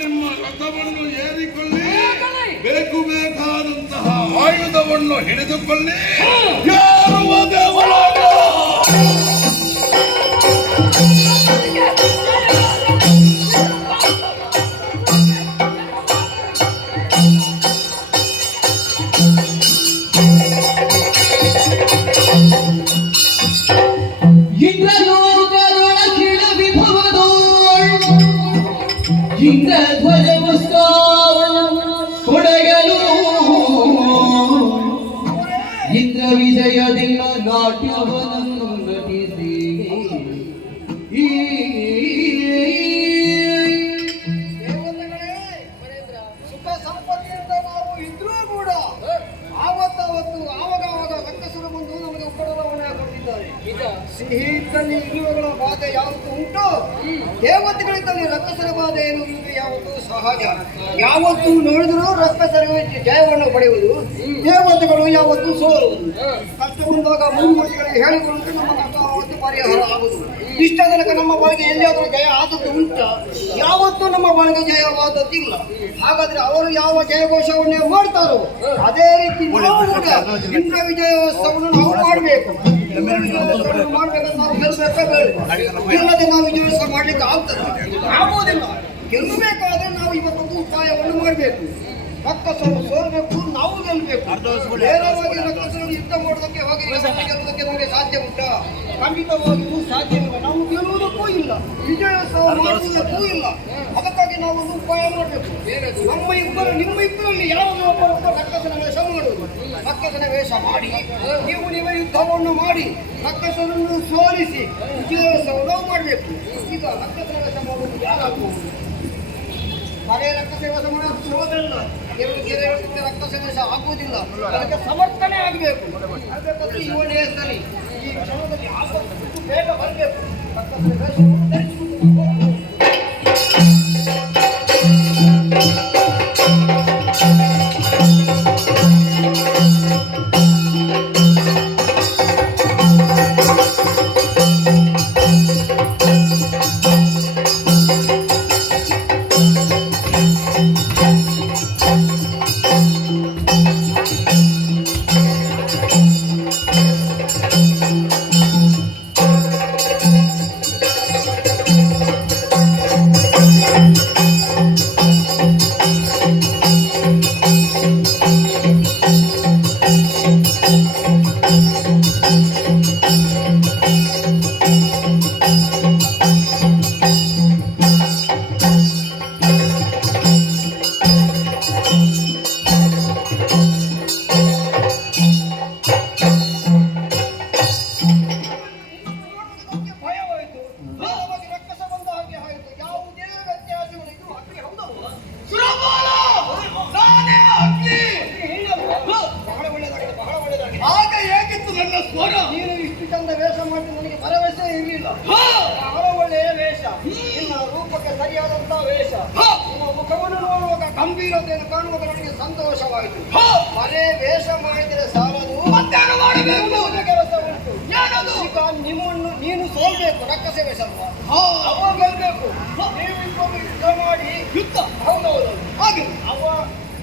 ನಿಮ್ಮ ರಥವನ್ನು ಏರಿಕೊಳ್ಳಿ, ಬೇಕು ಬೇಕಾದಂತಹ ಆಯುಧವನ್ನು ಹಿಡಿದುಕೊಳ್ಳಿ. ಯಾರುವ ದೇವರಾಗ ಇಂದ್ರ ವಿಜಯದಿಂದ ನಾಟ್ಯವನ್ನು ನಟಿಸಿ ಸುಖ ಸಂಪತ್ತಿನಿಂದ ನಾವು ಇದ್ರೂ ಕೂಡ ಆವತ್ತಾವತ್ತು ಆವಾಗ ರಕ್ಕಸರು ಬಂದು ನಮಗೆ ಉಪದ್ರವವನ್ನು ಕೊಟ್ಟಿದ್ದಾರೆ. ಸಿಹಿ ಇದ್ದಲ್ಲಿ ಇರುವೆಗಳ ಬಾಧೆ ಯಾವತ್ತು ಉಂಟು, ದೇವತೆಗಳಿದ್ದಲ್ಲಿ ರಕ್ಕಸರ ಬಾಧೆ ಎನ್ನುವುದು ಯಾವತ್ತು ಸಹಜ. ಯಾವತ್ತು ನೋಡಿದರೂ ರಕ್ಕಸರಿಗೆ ಜಯವನ್ನು ಪಡೆಯುವುದು, ದೇವತೆಗಳು ಯಾವತ್ತು ಸೋಲುವುದು. ಕಷ್ಟ ಬಂದಾಗ ಮೂರ್ತಿಗಳಿಗೆ ಹೇಳಿಕೊಂಡು ನಮ್ಮ ಕಷ್ಟ ಆವತ್ತು ಪರಿಹಾರ ಆಗುವುದು. ಇಷ್ಟ ತನಕ ನಮ್ಮ ಬಾಳಿಗೆ ಎಲ್ಲಿಯಾದರೂ ಜಯ ಆದದ್ದು ಉಂಟ? ಯಾವತ್ತೂ ನಮ್ಮ ಬಾಳಿಗೆ ಜಯವಾದದ್ದಿಲ್ಲ. ಹಾಗಾದ್ರೆ ಅವರು ಯಾವ ಜಯಘೋಷವನ್ನೇ ಮಾಡ್ತಾರೋ ಅದೇ ರೀತಿ ನಾವು ಕೂಡ ಇಂದ್ರ ವಿಜಯೋತ್ಸವವನ್ನು ನಾವು ಮಾಡಬೇಕು. ಮಾಡ್ಬೇಕಂತ ನಾವು ಗೆಲ್ಲಬೇಕೇ ಬೇಡ, ಇಲ್ಲದೆ ನಾವು ವಿಜಯೋತ್ಸವ ಮಾಡ್ಲಿಕ್ಕೆ ಆಗುವುದಿಲ್ಲ. ಗೆಲ್ಲಬೇಕಾದ್ರೆ ನಾವು ಇವತ್ತೊಂದು ಉಪಾಯವನ್ನು ಮಾಡಬೇಕು. ರಕ್ಕಸರು ಸೋಲ್ಬೇಕು, ನಾವು ಗೆಲ್ಲಬೇಕು. ನೇರವಾಗಿ ರಕ್ಕಸರು ಯುದ್ಧ ಮಾಡೋದಕ್ಕೆ ಹೋಗಿ ಗೆಲ್ಲುವುದಕ್ಕೆ ನಮಗೆ ಸಾಧ್ಯ ಉಂಟಾ? ಖಂಡಿತವಾಗಿಯೂ ಸಾಧ್ಯವಿಲ್ಲ. ನಾವು ಗೆಲ್ಲುವುದಕ್ಕೂ ಇಲ್ಲ, ವಿಜಯೋತ್ಸವ ಮಾಡುವುದಕ್ಕೂ ಇಲ್ಲ. ಅದಕ್ಕಾಗಿ ನಾವು ಒಂದು ಉಪಾಯ ಮಾಡಬೇಕು. ನಿಮ್ಮ ಇಬ್ಬರಲ್ಲಿ ಯಾವುದು ಒಬ್ಬರೊಬ್ಬ ರಕ್ಕಸನ ವೇಷ ಮಾಡುವುದು. ರಕ್ಕಸನ ವೇಷ ಮಾಡಿ ನೀವೇ ಯುದ್ಧವನ್ನು ಮಾಡಿ ರಕ್ಕಸರನ್ನು ಸೋಲಿಸಿ ವಿಜಯೋತ್ಸವ ನಾವು ಮಾಡಬೇಕು. ಈಗ ರಕ್ಕಸನ ವೇಷ ಮಾಡುವುದು ಯಾರಾಗುವುದು? ಮನೆ ರಕ್ತ ಸೇವೆ ಮಾಡೋದಿಲ್ಲ, ಎರಡು ರಕ್ತ ಸೇವೆ ಆಗುವುದಿಲ್ಲ. ಅದಕ್ಕೆ ಸಮರ್ಥನೆ ಆಗಬೇಕು. ಅದಕ್ಕೆ ಈ ವಯಸ್ಸಲ್ಲಿ ಈ ಕ್ಷಣದಲ್ಲಿ ಆಸಕ್ತಿ ಬೇಗ ಬರಬೇಕು. ರಕ್ತ ಸೇವೆ ನೀನು ಇಷ್ಟು ಚಂದ ವೇಷ ಮಾಡಿ ನನಗೆ ಭರವಸೆ ಇರಲಿಲ್ಲ. ಬಹಳ ಒಳ್ಳೆಯ ವೇಷ, ನಿನ್ನ ರೂಪಕ್ಕೆ ಸರಿಯಾದಂತಹ ವೇಷ, ನಿನ್ನ ಮುಖವನ್ನು ನೋಡುವಾಗ ಗಂಭೀರತೆಯನ್ನು ಕಾಣುವಾಗ ನನಗೆ ಸಂತೋಷವಾಯಿತು. ಬರೇ ವೇಷ ಮಾಡಿದರೆ ಸಾಲದು, ಕೆಲಸ ಉಂಟು. ಈಗ ನೀನು ಸೋಲ್ಬೇಕು, ರಕ್ಕಸೆ ವೇಷ ಅಲ್ವಾ, ಅವ ಗೆಲ್ಬೇಕು. ನೀವು ಇಬ್ಬರು ಯುದ್ಧ ಮಾಡಿ ಹೌದೌದು ಹಾಗೆ ಅವ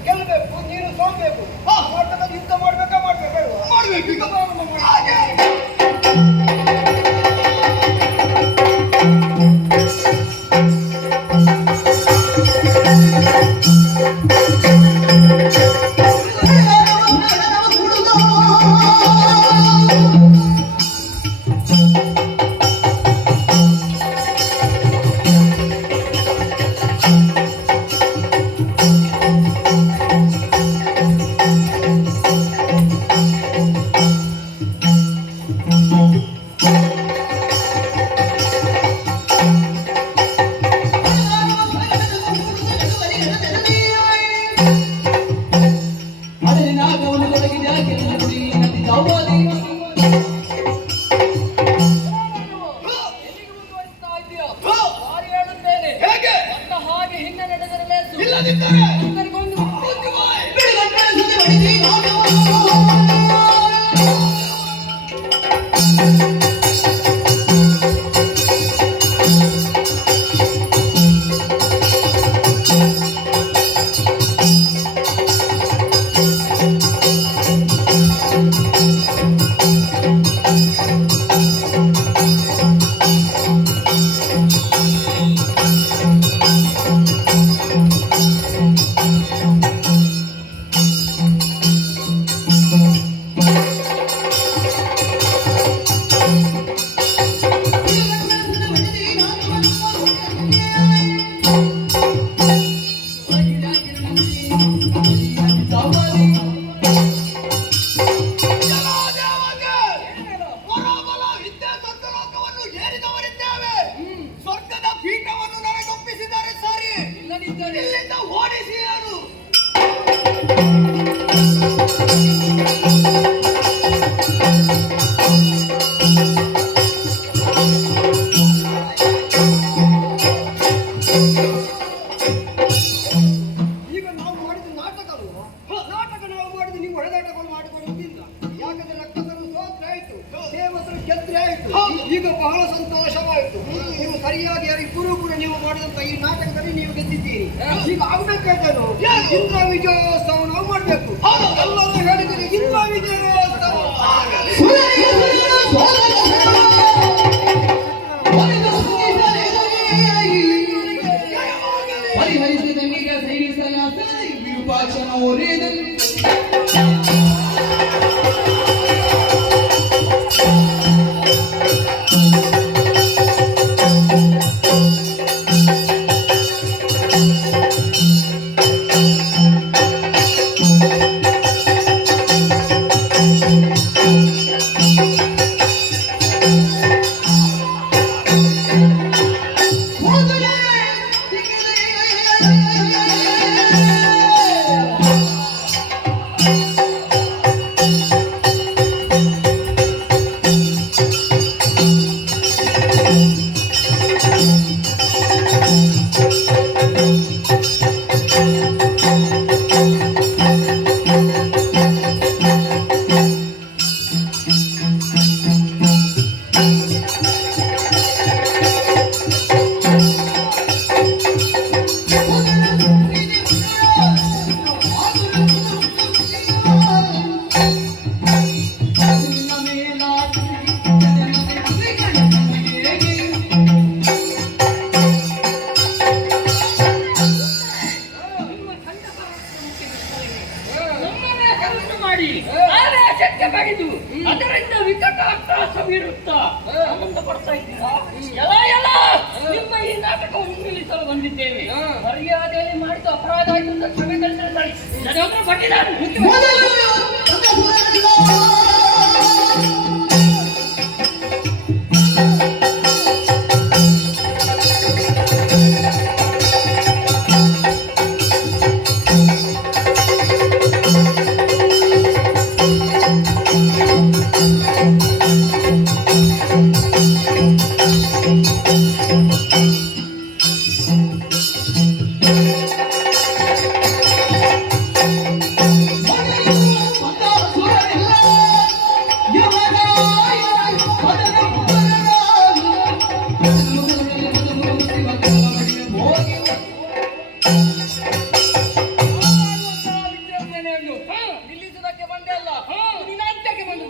ಗೆಲ್ಬೇಕು, ನೀನು ಸೋಲ್ಬೇಕು. ಯುದ್ಧ ಮಾಡ್ಬೇಕಾ ಮಾಡ್ಬೇಕು ಈಗ ಓಡಿಸಿದ್ದಾರೆ. ಇಲ್ಲಿಂದ ಓಡಿಸಿ ಯಾರು? ಈಗ ನಾವು ಮಾಡಿದ ನಾಟಕವು ನಾಟಕ ನಾವು ಮಾಡಿದ ನೀವು ಹೊಡೆದಾಟಗಳು ಮಾಡಿಕೊಳ್ಳುವುದಿಲ್ಲ. ಯಾಕಂದ್ರೆ ರಕ್ಕಸರು ಸೋತ್ರೆ ಆಯ್ತು, ದೇವತರು ಗೆದ್ರೆ ಆಯ್ತು. ಈಗ ಬಹಳ ಸಂತೋಷವಾಯಿತು. ನೀವು ಸರಿಯಾಗಿ ಇಬ್ಬರು ಕೂಡ ನೀವು ಮಾಡಿದಂತ ಈ ನಾಟಕದಲ್ಲಿ ನೀವು ಗೆದ್ದಿದ್ದೀರಿ. ಈಗ ಆಗ್ಬೇಕಾದನು ಇಂದ್ರ ವಿಜಯೋತ್ಸವ ನಾವು ಮಾಡ್ಬೇಕು. ಎಲ್ಲರೂ ಹೇಳಿದರೆ ಇಂದ್ರ ವಿಜಯೋತ್ಸವ ಪರಿಹರಿಸಿದ ಮೀಗ ಸೈನಿಸಲ ವಿರೂಪಾಕ್ಷನ ಓರೇದಲ್ಲಿ ಅದರಿಂದ ವಿಕಟ ಅಟ್ಟಹಾಸವಿರುತ್ತಾ ಮುಂದೆ ಬರ್ತಾ ಇದ್ದೀರಾ? ಎಲ್ಲ ನಿಮ್ಮ ಈ ನಾಟಕವನ್ನು ನಿಲ್ಲಿಸಲು ಬಂದಿದ್ದೇವೆ. ಮರ್ಯಾದೆಯಲ್ಲಿ ಮಾಡಿದ ಅಪರಾಧ ಆಯ್ತು ಅಂತ ಕ್ಷಮೆ ಕಲಿಸಿದ್ದಾರೆ. ಜನರು ಬಟ್ಟಿದ್ದಾರೆ. ನಿಲ್ಲಿಸುವುದಕ್ಕೆ ಬಂದೆ ಅಲ್ಲ, ನಿನ್ನಂತ್ಯಕ್ಕೆ ಬಂದು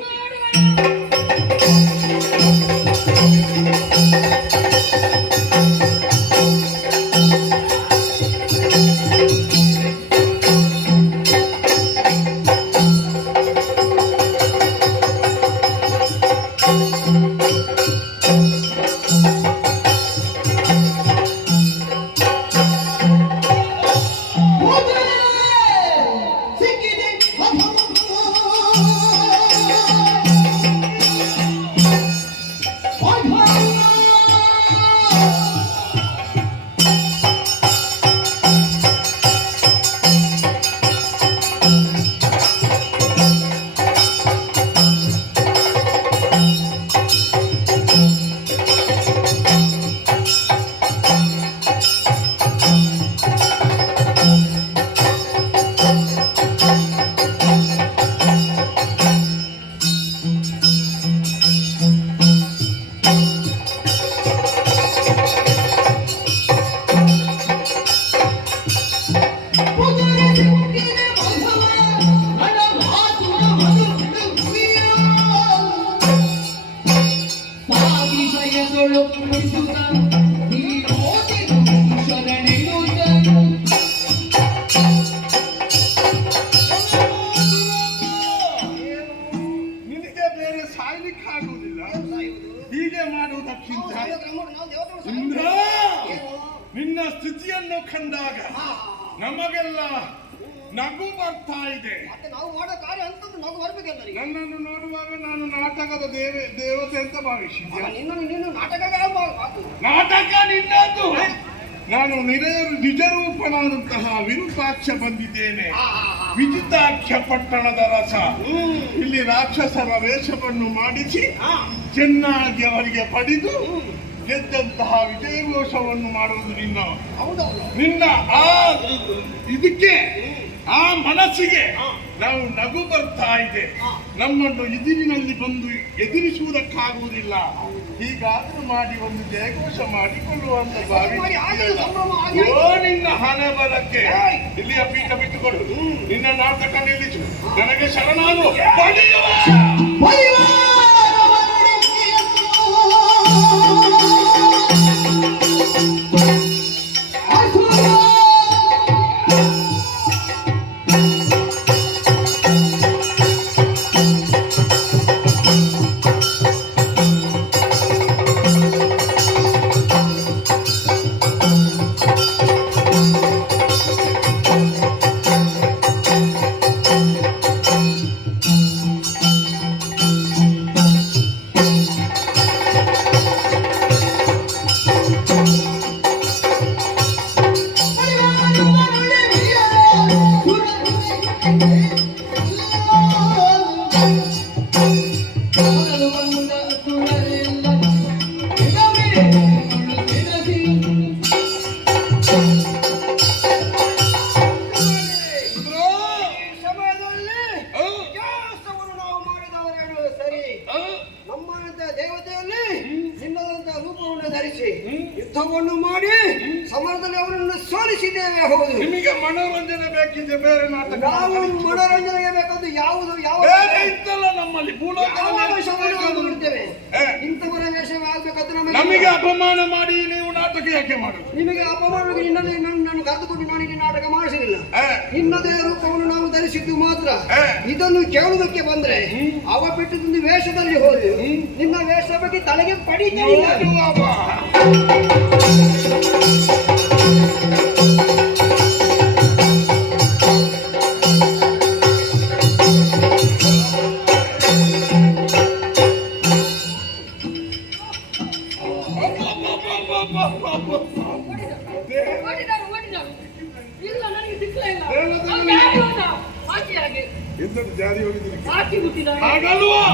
ನಿನಗೆ ಬೇರೆ ಸಾಯ್ಲಿಕ್ಕೆ ಆಗುವುದಿಲ್ಲ. ಹೀಗೆ ಮಾಡುವುದಕ್ಕಿಂತ ಇಂದ್ರ, ನಿನ್ನ ಸ್ಥಿತಿಯನ್ನು ಕಂಡಾಗ ನಮಗೆಲ್ಲ ನಗು ಬರ್ತಾ ಇದೆ. ನಾವು ಮಾಡೋ ಕಾರ್ಯ ಅಂತದ್ದು ನಗು ಬರ್ಬೇಕಲ್ಲ. ನನ್ನನ್ನು ನೋಡುವಾಗ ನಾನು ನಾಟಕದ ದೇವತೆ ಅಂತ ಭಾವಿಸಿದ್ದೆ. ನೀನು ನಾಟಕ ನಾಟಕ ನಿನ್ನದು. ನಾನು ನಿಜರೂಪನಾದಂತಹ ವಿರೂಪಾಕ್ಷ ಬಂದಿದ್ದೇನೆ. ವಿಜಿತಾಖ್ಯ ಪಟ್ಟಣದ ರಸ. ಇಲ್ಲಿ ರಾಕ್ಷಸರ ವೇಷವನ್ನು ಮಾಡಿಸಿ ಚೆನ್ನಾಗಿ ಅವರಿಗೆ ಪಡೆದು ಗೆದ್ದಂತಹ ವಿಜಯಘೋಷವನ್ನು ಮಾಡುವುದು ನಿನ್ನ ಆ ಇದಕ್ಕೆ ಆ ಮನಸ್ಸಿಗೆ ನಾವು ನಗು ಬರ್ತಾ ಇದೆ. ನಮ್ಮನ್ನು ಎದುರಿನಲ್ಲಿ ಬಂದು ಎದುರಿಸುವುದಕ್ಕಾಗುವುದಿಲ್ಲ. ಹೀಗಾದ್ರೂ ಮಾಡಿ ಒಂದು ಜಯಘೋಷ ಮಾಡಿಕೊಳ್ಳುವಂತ ಭಾವಿ. ಓ ನಿನ್ನ ಹಣೆ ಬಲಕ್ಕೆ ಇಲ್ಲಿಯ ಪೀಠ ಬಿಟ್ಟುಕೊಡು. ನಿನ್ನ ನಾಟಕ ನಿಲ್ಲಿಸು. ನನಗೆ ಶರಣಾಗು. ಯುದ್ಧವನ್ನು ಮಾಡಿ ಸಮರದಲ್ಲಿ ಅವರನ್ನು ಸೋಲಿಸಿದ್ದೇವೆ. ಹೌದು, ನಿಮಗೆ ಮನೋರಂಜನೆ ಬೇಕಿದೆ. ಬೇರೆ ನಾಟಕ ನಾವು ಮನೋರಂಜನೆಗೆ ಬೇಕಂದ್ರೆ ಯಾವುದು ಯಾವ ಇತ್ತಲ್ಲ ನಮ್ಮಲ್ಲಿ ಇಂಥವರ ವೇಷವೇ ಆಗ್ಬೇಕಂದ್ರೆ ನಮಗೆ ಅಪಮಾನ ಮಾಡಿ ನೀವು ನಾಟಕ ಯಾಕೆ ಮಾಡುದು? ನಿಮಗೆ ಅಪಮಾನ ನನ್ನ ಕರೆದುಕೊಂಡು ನಾನು ಇಲ್ಲಿ ನಾಟಕ ಮಾಡಿಸಲಿಲ್ಲ. ನಿನ್ನದೇ ರೂಪವನ್ನು ನಾವು ಧರಿಸಿದ್ದು ಮಾತ್ರ. ಇದನ್ನು ಕೇಳುವುದಕ್ಕೆ ಬಂದ್ರೆ ಅವ ಬಿಟ್ಟು ವೇಷದಲ್ಲಿ ಹೋದು ನಿನ್ನ ವೇಷ ಬಗ್ಗೆ ತಲೆಗೆ ಪಡಿತೇವೆ. ಹಾಗಲ್ವಾ?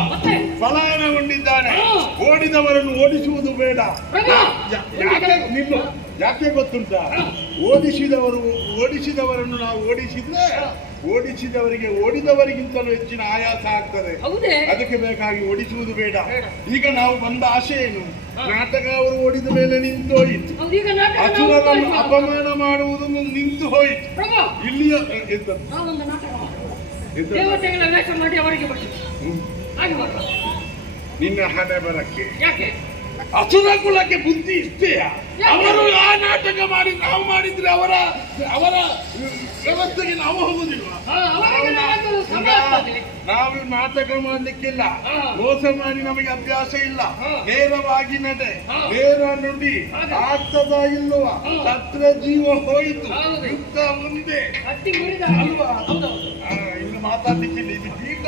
ಪಲಾಯನಗೊಂಡಿದ್ದಾನೆ. ಓಡಿದವರನ್ನು ಓಡಿಸುವುದು ಬೇಡ. ಯಾಕೆ ಗೊತ್ತುಂಟಾ? ಓಡಿಸಿದವರನ್ನು ನಾವು ಓಡಿಸಿದ್ರೆ ಓಡಿಸಿದವರಿಗೆ ಓಡಿದವರಿಗಿಂತಲೂ ಹೆಚ್ಚಿನ ಆಯಾಸ ಆಗ್ತದೆ. ಅದಕ್ಕೆ ಬೇಕಾಗಿ ಓಡಿಸುವುದು ಬೇಡ. ಈಗ ನಾವು ಬಂದ ಆಶೆ ಏನು? ನಾಟಕ ಅವರು ಓಡಿದ ಮೇಲೆ ನಿಂತು ಹೋಯಿತು. ಅಸುರರನ್ನು ಅಪಮಾನ ಮಾಡುವುದು ನಿಂತು ಹೋಯಿತು. ಇಲ್ಲಿಯ ನಿನ್ನ ಹಣೆ ಬರಕ್ಕೆ ಅಸುರ ಕುಲಕ್ಕೆ ಬುದ್ಧಿ ಇಷ್ಟೇಯ? ಅವರು ಆ ನಾಟಕ ಮಾಡಿ ನಾವು ಮಾಡಿದ್ರೆ ಅವರ ವ್ಯವಸ್ಥೆಗೆ ನಾವು ಹೋಗುದಿಲ್ವಾ? ನಾವು ನಾಟಕ ಮಾಡ್ಲಿಕ್ಕಿಲ್ಲ. ಮೋಸ ಮಾಡಿ ನಮಗೆ ಅಭ್ಯಾಸ ಇಲ್ಲ. ನೇರವಾಗಿ ನಡೆ, ನೇರ ನುಡಿ ಆಗ್ತದ ಇಲ್ವ? ಸತ್ರ ಜೀವ ಹೋಯಿತು, ಯುದ್ಧ ಮುಂದೆ ಅಲ್ವಾ? ಇನ್ನು ಮಾತಾಡ್ಲಿಕ್ಕಿಲ್ಲ. ಇದು ಪೀಠ